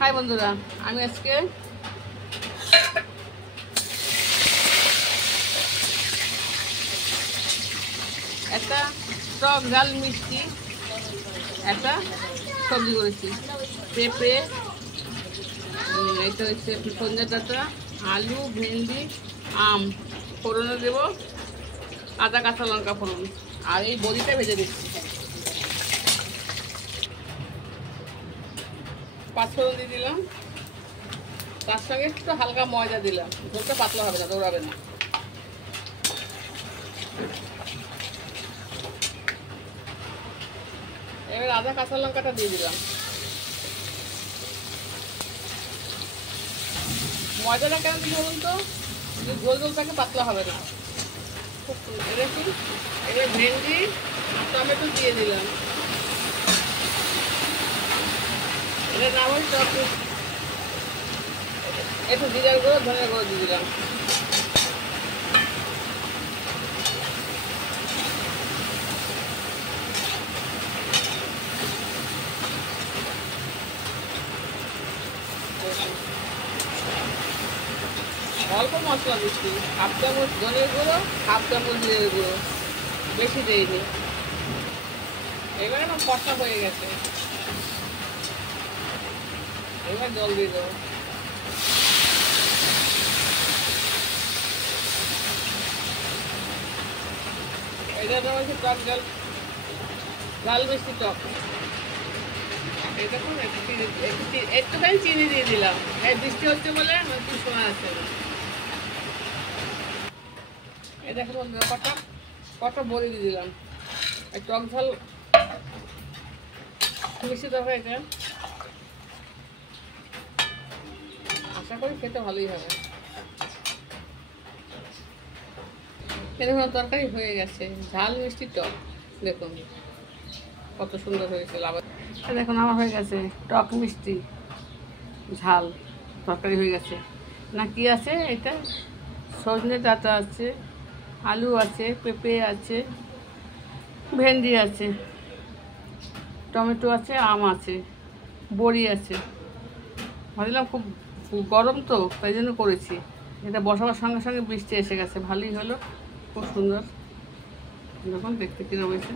High বন্ধুরা, আমি আজকে একটা টক ঝাল মিষ্টি একটা সবজি করেছি। পেঁপে, এটা হচ্ছে সন্ধ্যা ডাঁটা, আলু, ভেন্ডি, আম ফোড়নে দেব, আদা কাঁচা লঙ্কা ফোড়ন, আর এই বড়িটা ভেজে দিচ্ছি। পাঁচফোড়ন দিয়ে দিলাম, তার সঙ্গে একটু হালকা ময়দা দিলাম, ঝোলটা পাতলা হবে না, দৌড়াবে না। এবার আদা কাঁচা লঙ্কাটা দিয়ে দিলাম। ময়দাটা কেন দিই বলুন তো, ঝোল ঝোলটাকে পাতলা হবে না। খুব দেখি, এবার ভেন্ডি টমেটো দিয়ে দিলাম। এটা না হয় টক একটু জিরার গুঁড়ো ধনে গুঁড়ো দিয়ে দিলাম। অল্প মশলা দিচ্ছি, হাফ চামচ ধনের গুঁড়ো, হাফ চামচ জিরের গুঁড়ো, বেশি দেয়নি। এবার আমার কষা হয়ে গেছে, এবার জল দিয়ে দেবো। এটা হচ্ছে টক ঝাল মিষ্টি টক। এটা একটুখানি চিনি দিয়ে দিলাম, এই বৃষ্টি হচ্ছে বলে কিছু শোনা যাচ্ছে না। এই দেখো বন্ধুরা, কটা বড়ি দিয়ে দিলাম। এই টক ঝাল মিষ্টি টক এটা আশা করি খেতে ভালোই হবে। এরকম তরকারি হয়ে গেছে, ঝাল মিষ্টি টক। দেখুন কত সুন্দর হয়েছে। দেখুন আমার হয়ে গেছে টক মিষ্টি ঝাল তরকারি হয়ে গেছে। না কি আছে, এটা সজনে ডাঁটা আছে, আলু আছে, পেঁপে আছে, ভেন্ডি আছে, টমেটো আছে, আম আছে, বড়ি আছে। ভাবলাম খুব গরম তো, তাই জন্য করেছি। এটা বসাবার সঙ্গে সঙ্গে বৃষ্টি এসে গেছে, ভালোই হলো, খুব সুন্দর। দেখুন দেখতে কিরকম হয়েছে।